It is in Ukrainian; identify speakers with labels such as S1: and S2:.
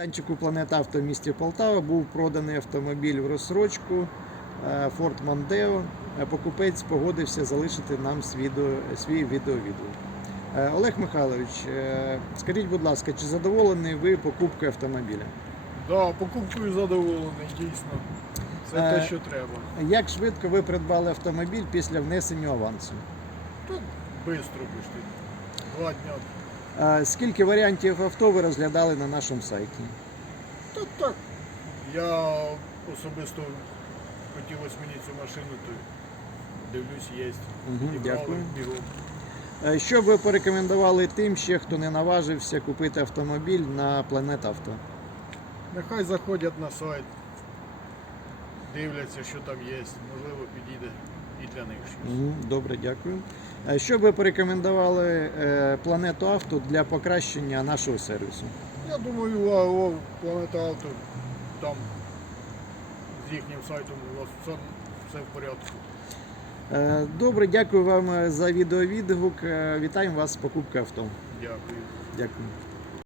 S1: Танчику Планета Авто в місті Полтава був проданий автомобіль в розсрочку е, Ford Mondeo. Е, Покупець погодився залишити нам свій, відео- свій відеовідгук. Е, Олег Михайлович, е, скажіть, будь ласка, чи задоволені ви покупкою автомобіля?
S2: Да, покупкою задоволений, дійсно. Це
S1: Е,
S2: те, що треба.
S1: Як швидко ви придбали автомобіль після внесення авансу?
S2: Тут швидко пішли. Два дня.
S1: Скільки варіантів авто ви розглядали на нашому сайті?
S2: Та так. Я особисто хотілося мені цю машину, то дивлюсь, є. Підібрали
S1: дякую.
S2: бігом.
S1: Що б ви порекомендували тим, ще хто не наважився купити автомобіль на Планет Авто?
S2: Нехай заходять на сайт, дивляться, що там є. Можливо, підійде і для них щось.
S1: Добре, дякую. Е, Що би порекомендували е, Планету Авто для покращення нашого сервісу?
S2: Я думаю, АО Планета Авто, там з їхнім сайтом у вас все, все в порядку.
S1: Е, Добре, дякую вам за відеовідгук. Вітаємо вас з покупки авто.
S2: Дякую.
S1: Дякую.